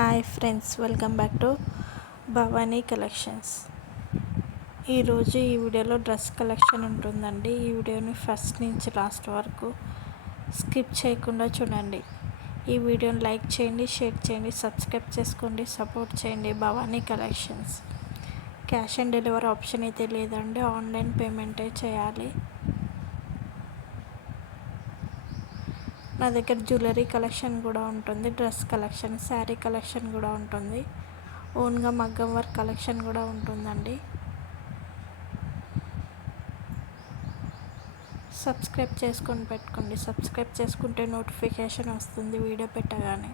Hi friends, welcome back to Bhavani collections. ఈరోజు ఈ వీడియోలో డ్రెస్ కలెక్షన్ ఉంటుందండి. ఈ వీడియోని ఫస్ట్ నుంచి లాస్ట్ వరకు స్కిప్ చేయకుండా చూడండి. ఈ వీడియోని లైక్ చేయండి, షేర్ చేయండి, సబ్స్క్రైబ్ చేసుకోండి, సపోర్ట్ చేయండి. Bhavani collections. Cash on delivery option అయితే లేదండి, ఆన్లైన్ పేమెంటే చేయాలి. నా దగ్గర జ్యువెలరీ కలెక్షన్ కూడా ఉంటుంది, డ్రెస్ కలెక్షన్, శారీ కలెక్షన్ కూడా ఉంటుంది, ఓన్గా మగ్గం వర్క్ కలెక్షన్ కూడా ఉంటుందండి. సబ్స్క్రైబ్ చేసుకొని పెట్టుకోండి. సబ్స్క్రైబ్ చేసుకుంటే నోటిఫికేషన్ వస్తుంది వీడియో పెట్టగానే.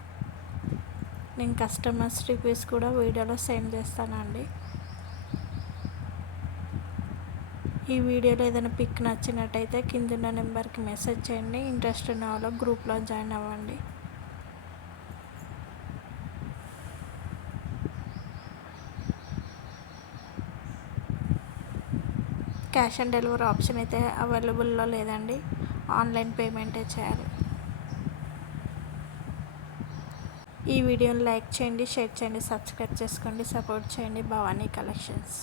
నేను కస్టమర్స్ రివ్యూస్ కూడా వీడియోలో సెండ్ చేస్తానండి. ఈ వీడియోలో ఏదైనా పిక్ నచ్చినట్టయితే కిందున్న నెంబర్కి మెసేజ్ చేయండి. ఇంట్రెస్ట్ ఉన్న వాళ్ళు గ్రూప్లో జాయిన్ అవ్వండి. క్యాష్ ఆన్ డెలివరీ ఆప్షన్ అయితే అవైలబుల్లో లేదండి, ఆన్లైన్ పేమెంటే చేయాలి. ఈ వీడియోని లైక్ చేయండి, షేర్ చేయండి, సబ్స్క్రైబ్ చేసుకోండి, సపోర్ట్ చేయండి. భవానీ కలెక్షన్స్.